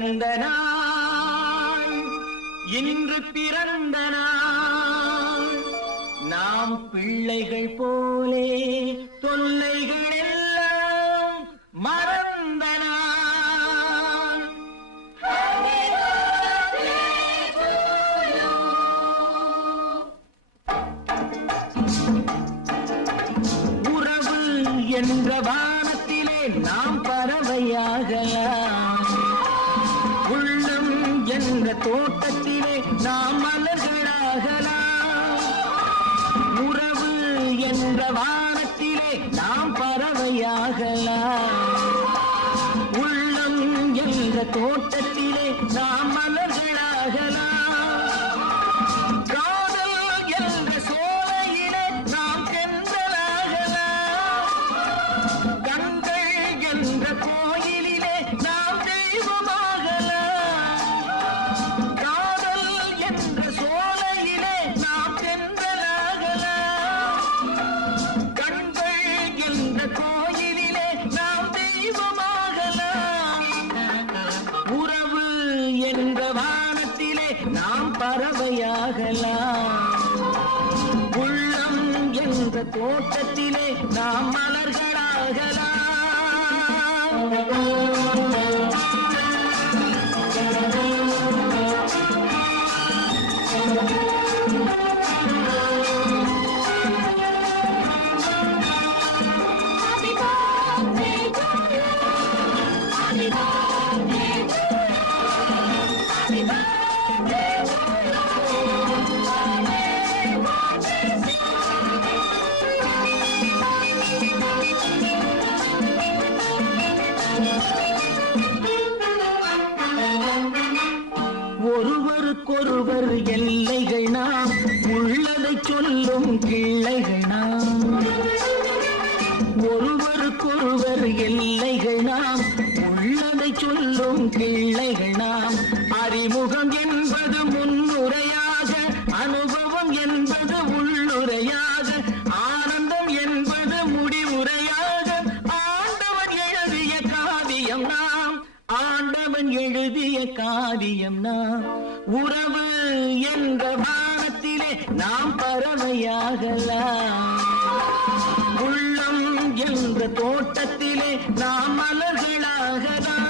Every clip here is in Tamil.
பிறந்த நாள். இன்று பிறந்த நாள். நாம் பிள்ளைகள் போலே தொல்லைகள் எல்லாம் மறந்த நாள். உறவு என்ற வானத்திலே நாம் பறவையாகலாம் என்ற தோட்டத்திலே நாம் மலர்களாகலாம். உறவு என்ற வானத்திலே நாம் பறவையாகலாம். உள்ளம் என்ற தோட்டத்திலே நாம் மலர்களாகலாம். பறவையாகலாம் உள்ளம் என்ற தோட்டத்திலே நாம் மலர்களாகலாம். ஒருவர் எல்லைகள் நாம் உள்ளதை சொல்லும் கிள்ளைகள் நாம். ஒருவருக்கொருவர் எல்லைகள் நாம் உள்ளதை சொல்லும் கிள்ளைகள் நாம். அறிமுகம் என்பது முன்னுரை எழுதிய காரியம் நாம். உறவு என்ற வானத்திலே நாம் பறவையாகலாம் உள்ளம் என்ற தோட்டத்திலே நாம் மலர்களாகலாம்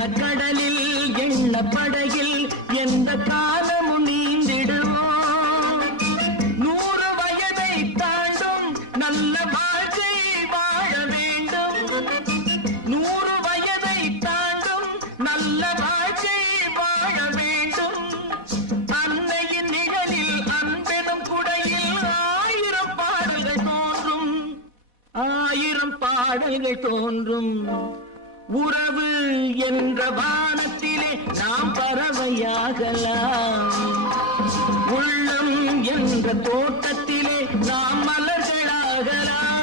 கடலில் எண்ண படகில் எந்த காலமும் நீந்திடுவோம் நூறு வயதை தாண்டும் நல்ல வாழ்க்கை வாழ வேண்டும். நூறு வயதை தாண்டும் நல்ல வாழ்க்கை வாழ வேண்டும். அன்னையின் நிழலில் அன்பெனும் குடையில் ஆயிரம் பாடல்கள் தோன்றும். ஆயிரம் பாடல்கள் தோன்றும். உறவு என்ற வானத்திலே நாம் பறவையாகலாம். உள்ளம் என்ற தோட்டத்திலே நாம் மலர்களாகலாம்.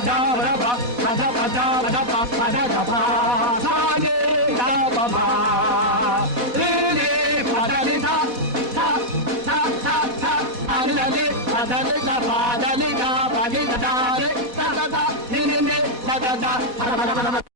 da da da da da